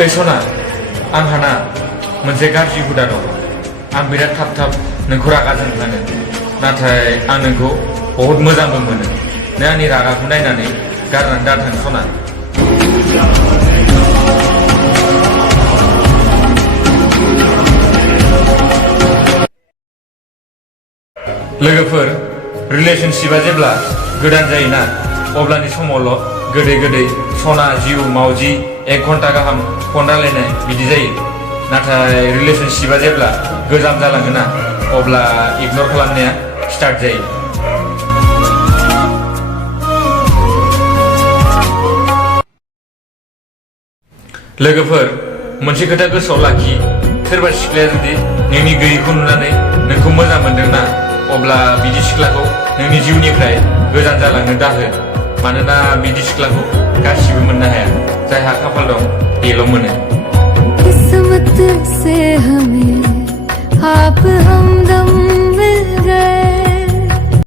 ओइ सना आंहाना मोनसे गाज्रि हुदा दं आं बिराद थाब थाब नोंखौ रागा जोंफ्लाङो नाथाय आं नोंखौ बहुत मोजांबो मोनो नों आंनि रागाखौ नायनानै गारनानै दाथां सना लोगोफोर रिलेशनशिपआ जेब्ला गोदान जायोना अब्लानि समावल' गोदै गोदै सना जिउ मावजि 1 घन्टा गाहाम फन रायलायनाय बिदि जायो नाथाय रिलेशनशिपआ जेब्ला गोजाम जालाङोना अब्ला इगनर खालामनाया स्टार्ट जायो लोगोफोर मोनसे खोथा गोसोआव लाखि सोरबा सिख्लाया जुदि नोंनि गैयैखौ नुनानै नोंखौ मोजां मोनदोंना अब्ला बिदि सिख्लाखौ नोंनि जिउनिफ्राय गोजान जालांनो दाहो मानोना बिदि सिख्लाखौ गासिबो मोननो हाया जायहा खाफाल दं बेल' मोनो किस्मत से हमें आप